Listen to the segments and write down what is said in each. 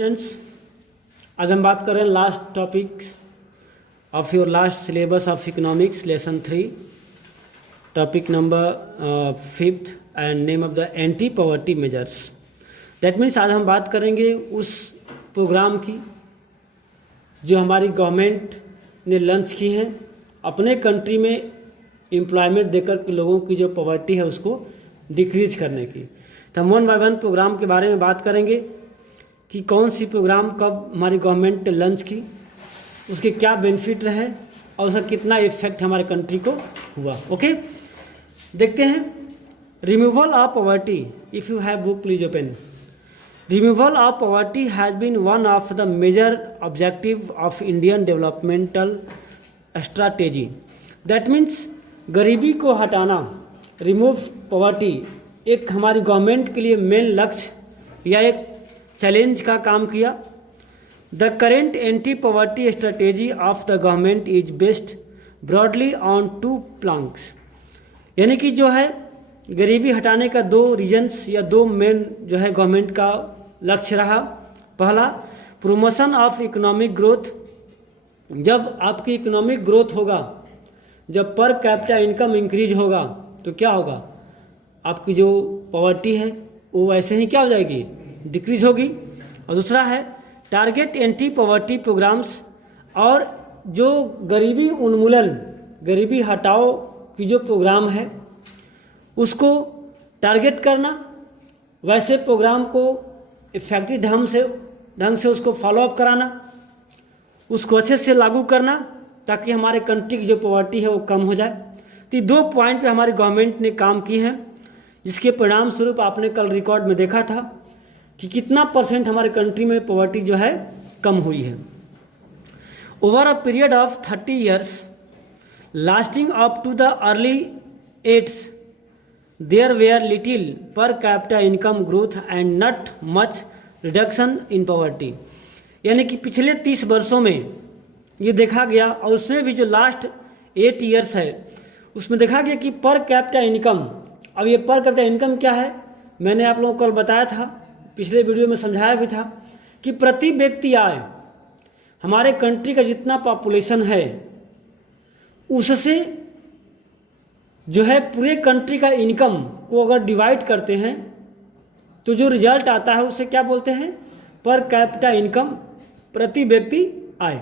Students, आज हम बात कर रहे हैं last topics of your last syllabus of economics lesson 3, topic number 5th and name of the anti poverty measures. That means आज हम बात करेंगे उस प्रोग्राम की जो हमारी गवर्नमेंट ने लॉन्च की है अपने कंट्री में एम्प्लॉयमेंट देकर के लोगों की जो पॉवर्टी है उसको डिक्रीज करने की। तो हम 1 बाय 1 प्रोग्राम के बारे में बात करेंगे कि कौन सी प्रोग्राम कब हमारी गवर्नमेंट ने लॉन्च की, उसके क्या बेनिफिट रहे और उसका कितना इफेक्ट हमारे कंट्री को हुआ। ओके, देखते हैं। Removal of poverty, if you have book please open. Removal of poverty has been one of the major objective of Indian developmental strategy. That means गरीबी को हटाना, रिमूव पॉवर्टी, एक हमारी गवर्नमेंट के लिए मेन लक्ष्य या एक चैलेंज का काम किया। The current anti poverty strategy of the government is based broadly on 2 प्लंक्स, यानी कि जो है गरीबी हटाने का 2 रीजन्स या 2 मेन जो है गवर्नमेंट का लक्ष्य रहा। पहला, प्रमोशन ऑफ इकोनॉमिक ग्रोथ। जब आपकी इकोनॉमिक ग्रोथ होगा, जब पर कैपिटा इनकम इंक्रीज होगा तो क्या होगा, आपकी जो पॉवर्टी है वो ऐसे ही क्या हो जाएगी, डिक्रीज होगी। और दूसरा है टारगेट एंटी पॉवर्टी प्रोग्राम्स, और जो गरीबी उन्मूलन, गरीबी हटाओ की जो प्रोग्राम है उसको टारगेट करना, वैसे प्रोग्राम को इफेक्टिव ढंग से उसको फॉलोअप कराना, उसको अच्छे से लागू करना ताकि हमारे कंट्री की जो पॉवर्टी है वो कम हो जाए। तो ये 2 पॉइंट पे हमारी गवर्नमेंट ने काम की है, जिसके परिणाम स्वरूप आपने कल रिकॉर्ड में देखा था कि कितना % हमारे कंट्री में पॉवर्टी जो है कम हुई है। Over a period of 30 years lasting up to the early 80s there were little per capita income growth and not much reduction in poverty. यानी कि पिछले 30 वर्षों में ये देखा गया, और उसमें भी जो लास्ट 8 years है उसमें देखा गया कि पर कैपिटा इनकम, अब ये पर कैपिटा इनकम क्या है मैंने आप लोगों को कल बताया था, पिछले वीडियो में समझाया भी था कि प्रति व्यक्ति आय, हमारे कंट्री का जितना पॉपुलेशन है उससे जो है पूरे कंट्री का इनकम को अगर डिवाइड करते हैं तो जो रिजल्ट आता है उसे क्या बोलते हैं, पर कैपिटा इनकम, प्रति व्यक्ति आय।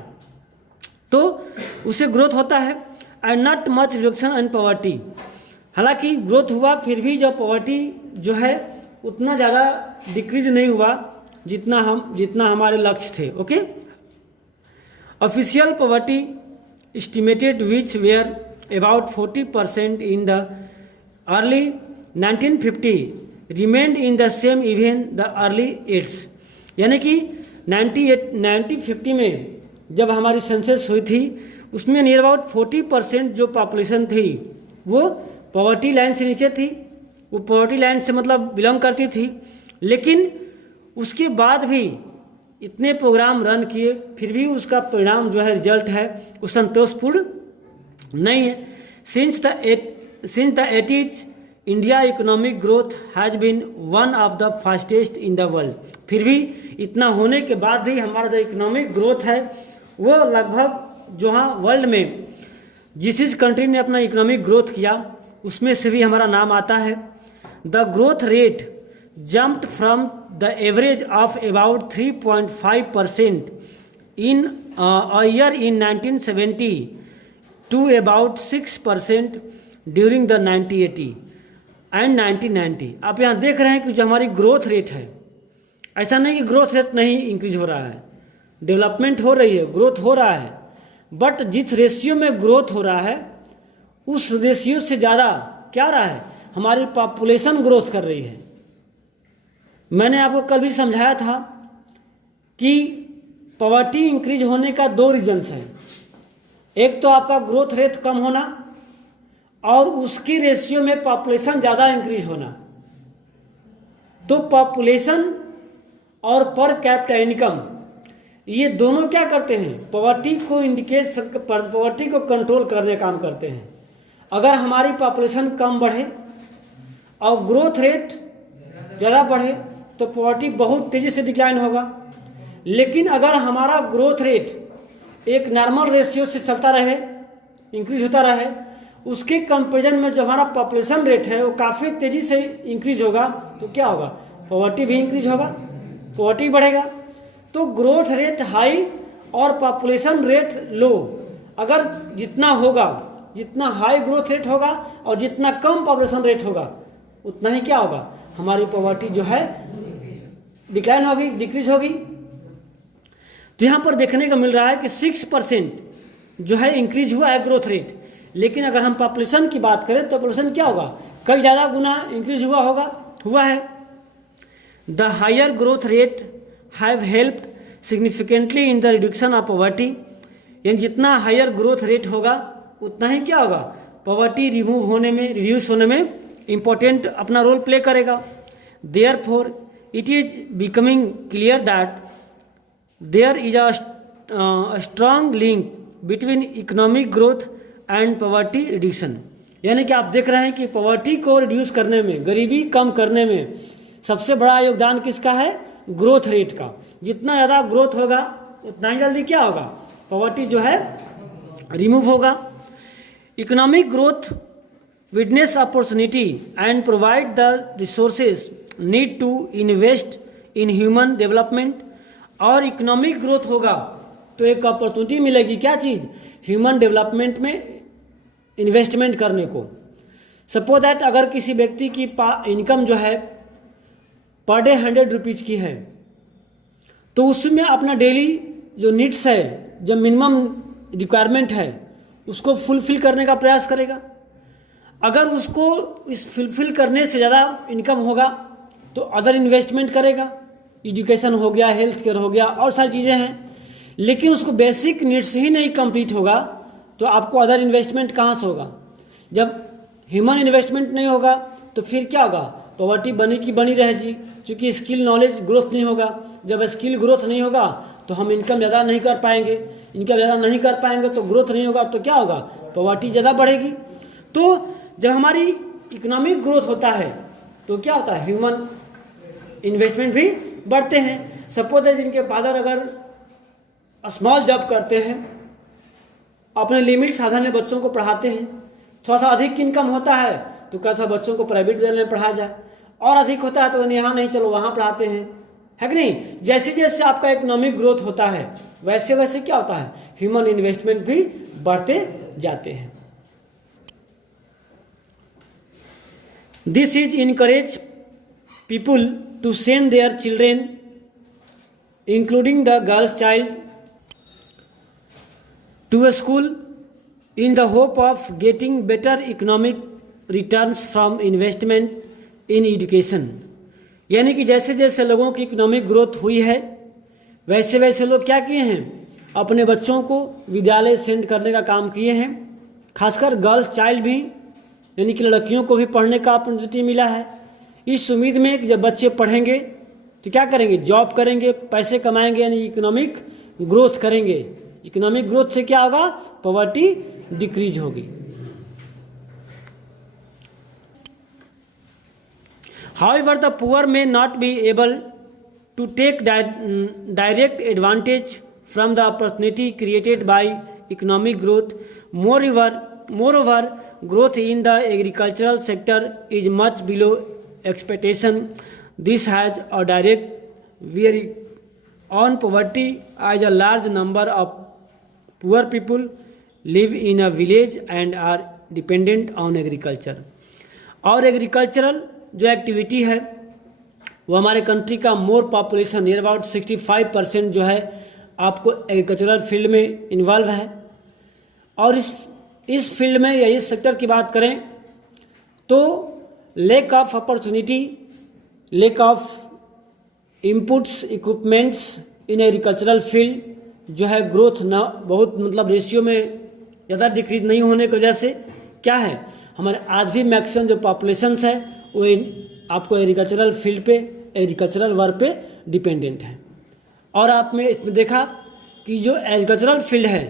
तो उससे ग्रोथ होता है। And not much reduction in poverty, हालांकि ग्रोथ हुआ फिर भी जो पॉवर्टी जो है उतना ज़्यादा डिक्रीज नहीं हुआ जितना हमारे लक्ष्य थे। Okay, official poverty estimated which were about 40% in the early 1950 remained in the same even the early 80s। यानी कि 1950 में जब हमारी सेंसस हुई थी उसमें नियर अबाउट 40% जो पॉपुलेशन थी वो पॉवर्टी लाइन से नीचे थी, वो पॉवर्टी लाइन से मतलब बिलोंग करती थी। लेकिन उसके बाद भी इतने प्रोग्राम रन किए फिर भी उसका परिणाम जो है, रिजल्ट है, वो संतोषपूर्ण नहीं है। Since the 80s India economic growth has been one of the fastest in the world. फिर भी इतना होने के बाद भी हमारा जो इकोनॉमिक ग्रोथ है वो लगभग जो हाँ वर्ल्ड में जिस कंट्री ने अपना इकोनॉमिक ग्रोथ किया उसमें से भी हमारा नाम आता है। The growth rate jumped from the average of about 3.5% in a year in 1970 to about 6% during the 1980 and 1990। आप यहाँ देख रहे हैं कि जो हमारी ग्रोथ रेट है, ऐसा नहीं कि ग्रोथ रेट नहीं इंक्रीज हो रहा है, डेवलपमेंट हो रही है, ग्रोथ हो रहा है, बट जिस रेशियो में ग्रोथ हो रहा है उस रेशियो से ज़्यादा क्या रहा है, हमारी पॉपुलेशन ग्रोथ कर रही है। मैंने आपको कल भी समझाया था कि पॉवर्टी इंक्रीज होने का 2 रीजन्स हैं। एक तो आपका ग्रोथ रेट कम होना और उसकी रेशियो में पॉपुलेशन ज़्यादा इंक्रीज होना। तो पॉपुलेशन और पर कैपिटा इनकम ये दोनों क्या करते हैं, पॉवर्टी को पॉवर्टी को कंट्रोल करने का काम करते हैं। अगर हमारी पॉपुलेशन कम बढ़े और ग्रोथ रेट ज़्यादा बढ़े तो पॉवर्टी बहुत तेज़ी से डिक्लाइन होगा। लेकिन अगर हमारा ग्रोथ रेट एक नॉर्मल रेशियो से चलता रहे, इंक्रीज होता रहे, उसके कंपेरिजन में जो हमारा पॉपुलेशन रेट है वो काफ़ी तेज़ी से इंक्रीज होगा, तो क्या होगा, पॉवर्टी भी इंक्रीज होगा, पॉवर्टी बढ़ेगा। तो ग्रोथ रेट हाई और पॉपुलेशन रेट लो, अगर जितना होगा, जितना हाई ग्रोथ रेट होगा और जितना कम पॉपुलेशन रेट होगा, उतना ही क्या होगा, हमारी पॉवर्टी जो है डिक्लाइन होगी, डिक्रीज होगी। तो यहाँ पर देखने को मिल रहा है कि 6% जो है इंक्रीज हुआ है ग्रोथ रेट, लेकिन अगर हम पॉपुलेशन की बात करें तो पॉपुलेशन क्या होगा, कई ज़्यादा गुना इंक्रीज हुआ है। The higher growth rate have helped significantly in the reduction of poverty, यानी जितना हायर ग्रोथ रेट होगा उतना ही क्या होगा, पॉवर्टी रिमूव होने में, रिड्यूस होने में इम्पोर्टेंट अपना रोल प्ले करेगा। Therefore it is becoming clear that there is a strong link between economic growth and poverty reduction, यानी कि आप देख रहे हैं कि पॉवर्टी को रिड्यूस करने में, गरीबी कम करने में सबसे बड़ा योगदान किसका है, ग्रोथ रेट का। जितना ज़्यादा ग्रोथ होगा उतना ही जल्दी क्या होगा, पॉवर्टी जो है रिमूव होगा। Economic growth witness opportunity and provide the resources need to invest in human development, और इकोनॉमिक ग्रोथ होगा तो एक अपॉर्चुनिटी मिलेगी, क्या चीज़, ह्यूमन डेवलपमेंट में इन्वेस्टमेंट करने को। सपोज दैट अगर किसी व्यक्ति की इनकम जो है पर डे 100 रुपीज़ की है, तो उसमें अपना डेली जो नीड्स है, जो मिनिमम रिक्वायरमेंट है, उसको फुलफिल करने का प्रयास करेगा। अगर उसको इस फुलफिल करने से ज़्यादा इनकम होगा तो अदर इन्वेस्टमेंट करेगा, एजुकेशन हो गया, हेल्थ केयर हो गया, और सारी चीज़ें हैं। लेकिन उसको बेसिक नीड्स ही नहीं कंप्लीट होगा तो आपको अदर इन्वेस्टमेंट कहाँ से होगा। जब ह्यूमन इन्वेस्टमेंट नहीं होगा तो फिर क्या होगा, पॉवर्टी बनी की बनी रहेगी, क्योंकि स्किल नॉलेज ग्रोथ नहीं होगा। जब स्किल ग्रोथ नहीं होगा तो हम इनकम ज़्यादा नहीं कर पाएंगे, इनकम ज़्यादा नहीं कर पाएंगे तो ग्रोथ नहीं होगा, तो क्या होगा, पॉवर्टी ज़्यादा बढ़ेगी। तो जब हमारी इकोनॉमिक ग्रोथ होता है तो क्या होता है, ह्यूमन इन्वेस्टमेंट भी बढ़ते हैं। सपोज है जिनके फादर अगर स्मॉल जॉब करते हैं, अपने लिमिट साधन में बच्चों को पढ़ाते हैं, थोड़ा सा अधिक इनकम होता है तो क्या था, बच्चों को प्राइवेट विद्यालय में पढ़ाया जाए, और अधिक होता है तो यहाँ नहीं, चलो वहाँ पढ़ाते हैं, है कि नहीं। जैसे जैसे आपका इकोनॉमिक ग्रोथ होता है वैसे वैसे क्या होता है, ह्यूमन इन्वेस्टमेंट भी बढ़ते जाते हैं। This is encourage people to send their children including the girls child to a school in the hope of getting better economic returns from investment in education, यानी कि जैसे जैसे लोगों की इकोनॉमिक ग्रोथ हुई है वैसे वैसे लोग क्या किए हैं, अपने बच्चों को विद्यालय सेंड करने का काम किए हैं। खासकर गर्ल्स चाइल्ड भी, यानी कि लड़कियों को भी पढ़ने का अपॉर्चुनिटी मिला है, इस उम्मीद में कि जब बच्चे पढ़ेंगे तो क्या करेंगे, जॉब करेंगे, पैसे कमाएंगे, यानी इकोनॉमिक ग्रोथ करेंगे। इकोनॉमिक ग्रोथ से क्या होगा, पॉवर्टी डिक्रीज होगी। However, the poor may not be able to take direct advantage from the opportunity created by economic growth. Moreover, growth in the agricultural sector is much below expectation. This has a direct bearing on poverty, as a large number of poor people live in a village and are dependent on agriculture. और agricultural जो activity है वो हमारे country का more population, near about 65% जो है आपको agricultural field में इन्वॉल्व है। और इस फील्ड में या इस सेक्टर की बात करें तो lack of opportunity, lack of inputs, equipments in agricultural field जो है ग्रोथ ना बहुत मतलब रेशियो में ज़्यादा डिक्रीज नहीं होने की वजह से क्या है, हमारे आधी मैक्सिमम जो पॉपुलेशंस है वो आपको एग्रीकल्चरल फील्ड पे, एग्रीकल्चरल वर्क पे डिपेंडेंट है। और आपने इसमें देखा कि जो एग्रीकल्चरल फील्ड है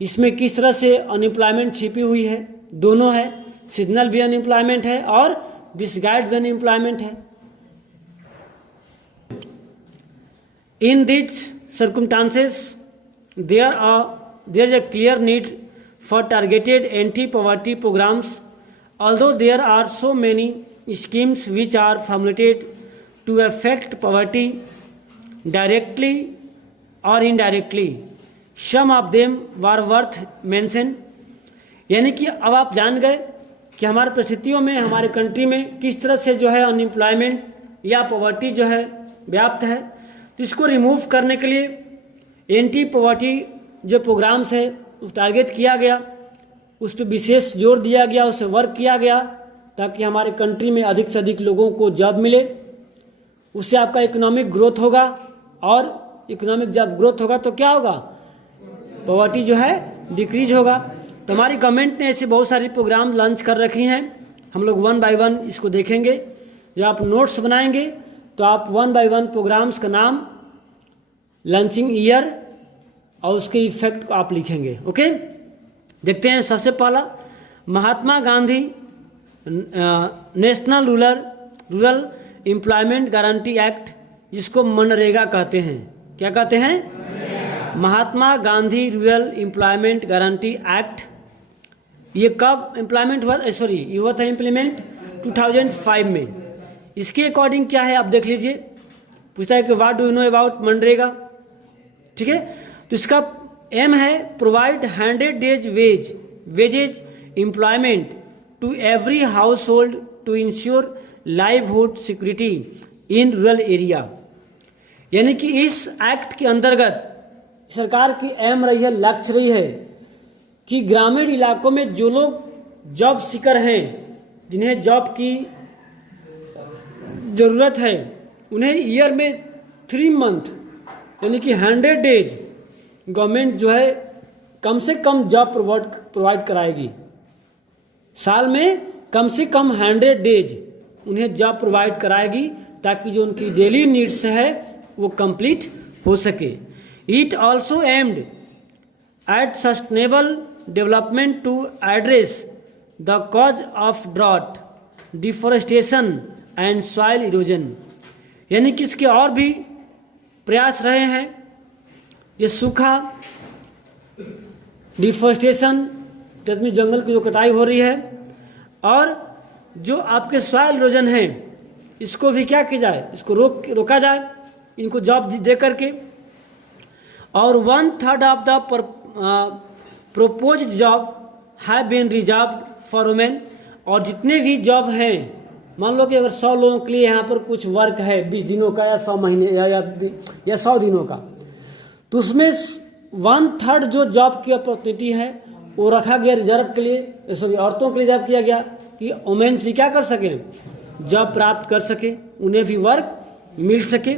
इसमें किस तरह से अनएम्प्लॉयमेंट छिपी हुई है, दोनों है, सीजनल भी अनएम्प्लॉयमेंट है और डिसगाइज्ड भी अनएम्प्लॉयमेंट है। In these circumstances, there is a clear need for targeted anti-poverty programs. Although there are so many schemes which are formulated to affect poverty directly or indirectly, some of them were worth mention. यानी कि अब आप जान गए कि हमारे परिस्थितियों में, हमारे कंट्री में किस तरह से जो है अनएम्प्लॉयमेंट या पॉवर्टी जो है व्याप्त है। तो इसको रिमूव करने के लिए एंटी पॉवर्टी जो प्रोग्राम्स है उस टारगेट किया गया, उस पर विशेष जोर दिया गया, उसे वर्क किया गया ताकि हमारे कंट्री में अधिक से अधिक लोगों को जॉब मिले। उससे आपका इकोनॉमिक ग्रोथ होगा, और इकोनॉमिक जब ग्रोथ होगा तो क्या होगा, पॉवर्टी जो है डिक्रीज होगा। तो हमारी गवर्नमेंट ने ऐसे बहुत सारे प्रोग्राम लॉन्च कर रखी हैं। हम लोग 1 बाय 1 इसको देखेंगे। जब आप नोट्स बनाएंगे तो आप 1 बाय 1 प्रोग्राम्स का नाम, लॉन्चिंग ईयर और उसके इफेक्ट को आप लिखेंगे। ओके, देखते हैं। सबसे पहला Mahatma Gandhi national rural employment guarantee act, जिसको मनरेगा कहते हैं। क्या कहते हैं? Mahatma Gandhi rural employment guarantee act. ये कब इम्प्लॉयमेंट हुआ? ये हुआ था इम्प्लीमेंट 2005 में। इसके अकॉर्डिंग क्या है आप देख लीजिए। पूछता है कि what do you know about MNREGA. ठीक है, तो इसका एम है provide 100 days wages employment to every household to ensure livelihood security in rural area. यानी कि इस एक्ट के अंतर्गत सरकार की एम रही है, लक्ष्य रही है कि ग्रामीण इलाकों में जो लोग जॉब सीकर हैं, जिन्हें जॉब की ज़रूरत है, उन्हें ईयर में 3 मंथ यानी कि 100 डेज गवर्नमेंट जो है कम से कम जॉब प्रोवाइड कराएगी। साल में कम से कम 100 डेज उन्हें जॉब प्रोवाइड कराएगी ताकि जो उनकी डेली नीड्स है वो कंप्लीट हो सके। It also aimed at sustainable development to address the cause of drought, deforestation and soil erosion. यानी कि इसके और भी प्रयास रहे हैं, ये सूखा, डिफॉरेस्टेशन, जिसमें जंगल की जो कटाई हो रही है, और जो आपके सॉइल इरोजन है, इसको भी क्या किया जाए, इसको रोका जाए, इनको जॉब दे करके। और 1/3 of the proposed job have been reserved for women। और जितने भी जॉब हैं, मान लो कि अगर 100 लोगों के लिए यहाँ पर कुछ वर्क है 20 दिनों का या 100 महीने या 100 दिनों का, तो उसमें 1/3 जो जॉब की अपॉर्चुनिटी है वो रखा गया रिजर्व के लिए, औरतों के लिए रिजर्व किया गया कि वुमेन्स भी क्या कर सकें, जॉब प्राप्त कर सके, उन्हें भी वर्क मिल सके।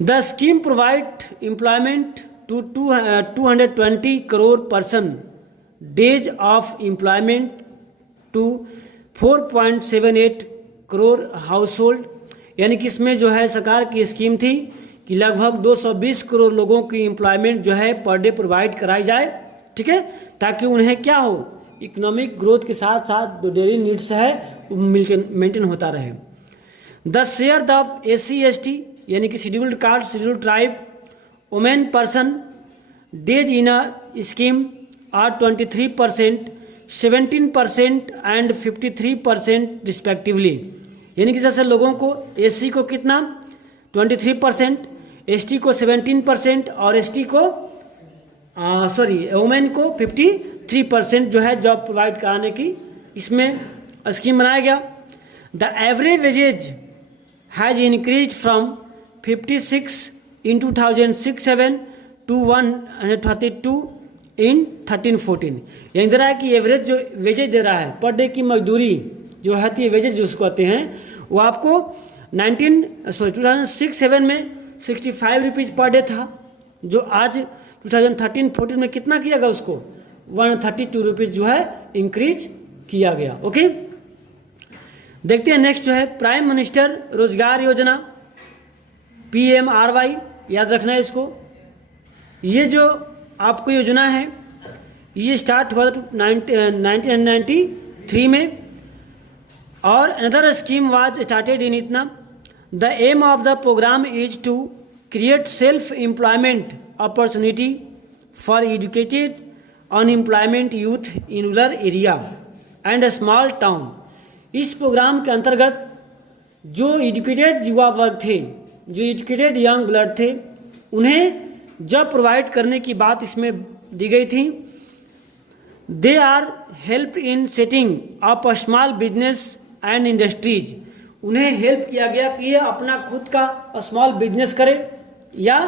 The scheme provide employment to 220 crore person days of employment to 4.78 crore household। यानी कि इसमें जो है सरकार की स्कीम थी कि लगभग 220 करोड़ लोगों की एम्प्लॉयमेंट जो है पर डे प्रोवाइड कराई जाए। ठीक है, ताकि उन्हें क्या हो, इकोनॉमिक ग्रोथ के साथ साथ जो डेली नीड्स है वो मेंटेन होता रहे। द शेयर ऑफ SC/ST यानी कि scheduled caste, scheduled tribe, women person days in a scheme are 23%, 17% and 53% respectively. यानी कि जैसे लोगों को SC को कितना 23%, ST को 17% और ST को वुमेन को 53% जो है जॉब प्रोवाइड कराने की इसमें स्कीम बनाया गया। The average wages has increase from 56 in 2006-07 to 132 in 13-14। यानी दे रहा है कि एवरेज जो वेजेज दे रहा है पर डे की मजदूरी जो है वेजेज जिसको कहते हैं, वो आपको 2006-07 में 65 रुपीज़ पर डे था, जो आज 2013-14 में कितना किया गया, उसको 132 रुपीज़ जो है इंक्रीज किया गया। ओके, देखते हैं नेक्स्ट जो है प्राइम मिनिस्टर रोजगार योजना, PMRY, याद रखना है इसको। ये जो आपको योजना है ये स्टार्ट हुआ था 1993 में, और another scheme was started in इतना। The aim of the programme is to create self-employment opportunity for educated unemployment youth in rural area and a small town। इस प्रोग्राम के अंतर्गत जो एजुकेटेड युवा वर्ग थे, जो एजुकेटेड यंग ब्लड थे, उन्हें जॉब प्रोवाइड करने की बात इसमें दी गई थी। They are help in setting up small business and industries. उन्हें हेल्प किया गया कि ये अपना खुद का स्मॉल बिजनेस करे या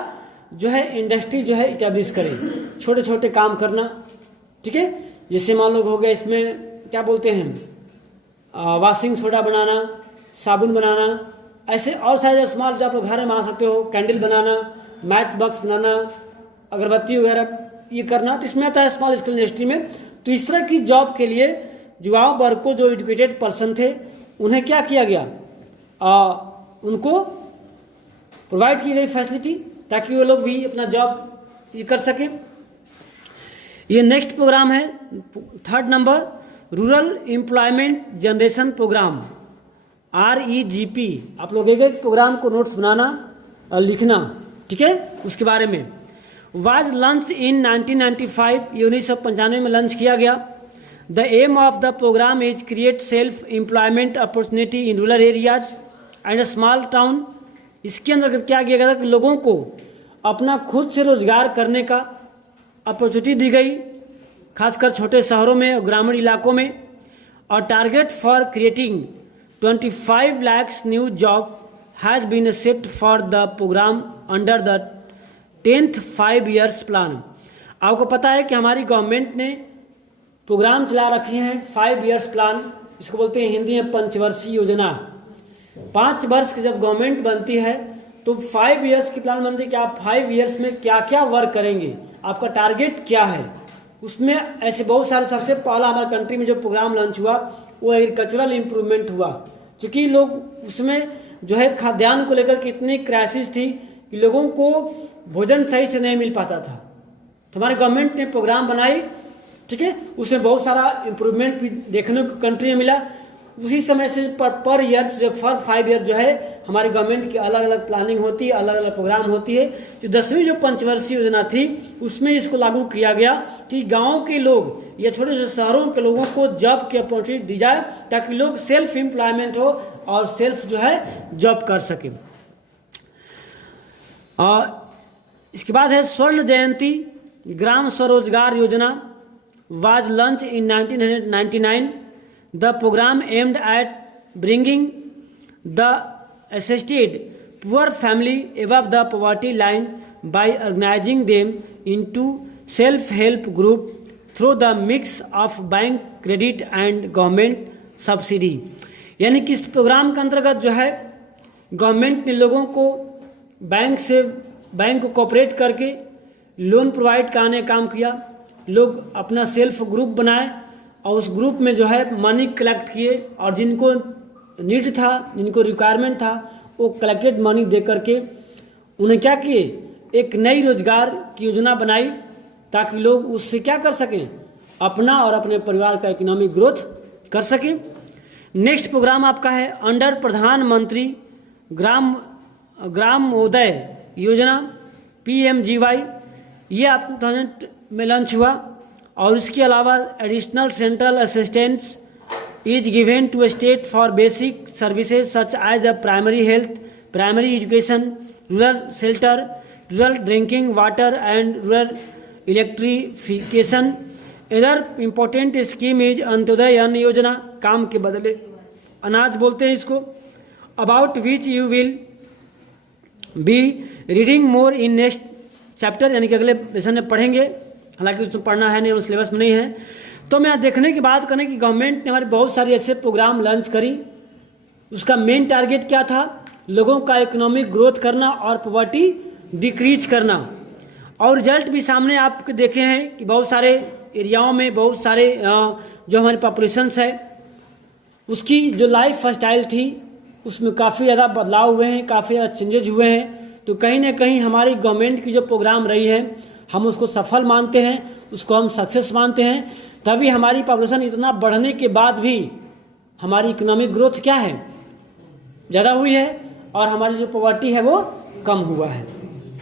जो है इंडस्ट्री जो है इस्टेब्लिश करे, छोटे छोटे काम करना। ठीक है, जैसे मान लो हो गया इसमें क्या बोलते हैं, वॉशिंग सोडा बनाना, साबुन बनाना, ऐसे और सारे स्मॉल जो आप लोग घर में बना सकते हो, कैंडल बनाना, मैच बॉक्स बनाना, अगरबत्ती वगैरह ये करना, तो इसमें आता है स्मॉल स्केल इंडस्ट्री में। तो इस तरह की जॉब के लिए युवा वर्ग को, जो एजुकेटेड पर्सन थे, उन्हें क्या किया गया, उनको प्रोवाइड की गई फैसिलिटी ताकि वो लोग भी अपना जॉब ये कर सके। ये नेक्स्ट प्रोग्राम है 3rd number, rural employment generation program REGP। आप लोग एक प्रोग्राम को नोट्स बनाना और लिखना, ठीक है, उसके बारे में। वाज लॉन्च्ड इन 1995, ये 1995 में लॉन्च किया गया। The aim of the programme is create self employment opportunity in rural areas and small town. इसके अंदर क्या किया गया था कि लोगों को अपना खुद से रोजगार करने का अपॉर्चुनिटी दी गई, खासकर छोटे शहरों में और ग्रामीण इलाकों में। और target for creating 25 lakhs new job has been set for the program under the 10th 5 years plan. आपको पता है कि हमारी गवर्नमेंट ने प्रोग्राम चला रखे हैं 5 years प्लान, इसको बोलते हैं हिंदी में पंचवर्षीय योजना। 5 वर्ष की जब गवर्नमेंट बनती है तो 5 years की प्लान बनती है कि आप 5 years में क्या क्या वर्क करेंगे, आपका टारगेट क्या है। उसमें ऐसे बहुत सारे, सबसे पहला हमारे कंट्री में जो प्रोग्राम लॉन्च हुआ वो एग्रीकल्चरल इम्प्रूवमेंट हुआ, क्योंकि लोग उसमें जो है खाद्यान्न को लेकर के इतनी क्राइसिस थी कि लोगों को भोजन सही से नहीं मिल पाता था। तो हमारे गवर्नमेंट ने प्रोग्राम बनाई, ठीक है, उसमें बहुत सारा इम्प्रूवमेंट भी देखने को कंट्री में मिला। उसी समय से पर ईयर जो फॉर 5 years जो है हमारी गवर्नमेंट की अलग अलग प्लानिंग होती है, अलग अलग प्रोग्राम होती है। तो 10वीं जो पंचवर्षीय योजना थी उसमें इसको लागू किया गया कि गांव के लोग या छोटे छोटे शहरों के लोगों को जॉब की अपॉर्चुनिटी दी जाए ताकि लोग सेल्फ एम्प्लॉयमेंट हो और सेल्फ जो है जॉब कर सके। इसके बाद है स्वर्ण जयंती ग्राम स्वरोजगार योजना was launch in 1999। The program aimed at bringing the assisted poor family above the poverty line by organizing them into self-help group through the mix of bank credit and government subsidy। यानी कि इस programme के अंतर्गत जो है government ने लोगों को बैंक को कोऑपरेट करके लोन प्रोवाइड कराने का काम किया। लोग अपना सेल्फ ग्रुप बनाए और उस ग्रुप में जो है मनी कलेक्ट किए और जिनको नीड था, जिनको रिक्वायरमेंट था, वो कलेक्टेड मनी दे करके उन्हें क्या किए, एक नई रोजगार की योजना बनाई ताकि लोग उससे क्या कर सकें, अपना और अपने परिवार का इकोनॉमिक ग्रोथ कर सकें। नेक्स्ट प्रोग्राम आपका है अंडर प्रधानमंत्री ग्रामोदय योजना PMGY। ये आपको 2000 में लॉन्च हुआ और इसके अलावा additional central assistance is given to state for basic services such as a primary health, primary education, rural shelter, rural drinking water and rural electrification. इधर important scheme is Antyodaya Anna Yojana, काम के बदले अनाज बोलते हैं इसको, about which you will be reading more in next chapter, यानी कि अगले लेसन में पढ़ेंगे, हालांकि उसमें पढ़ना है नहीं और सिलेबस में नहीं है। तो मैं देखने की बात करें कि गवर्नमेंट ने हमारी बहुत सारी ऐसे प्रोग्राम लॉन्च करी। उसका मेन टारगेट क्या था, लोगों का इकोनॉमिक ग्रोथ करना और पॉवर्टी डिक्रीज करना। और रिजल्ट भी सामने आपके देखे हैं कि बहुत सारे एरियाओं में बहुत सारे जो हमारी पॉपुलेशंस है उसकी जो लाइफ स्टाइल थी उसमें काफ़ी ज़्यादा बदलाव हुए हैं, काफ़ी ज़्यादा चेंजेज हुए हैं। तो कहीं ना कहीं हमारी गवर्नमेंट की जो प्रोग्राम रही है हम उसको सफल मानते हैं, उसको हम सक्सेस मानते हैं। तभी हमारी पॉपुलेशन इतना बढ़ने के बाद भी हमारी इकोनॉमिक ग्रोथ क्या है, ज़्यादा हुई है और हमारी जो पॉवर्टी है वो कम हुआ है।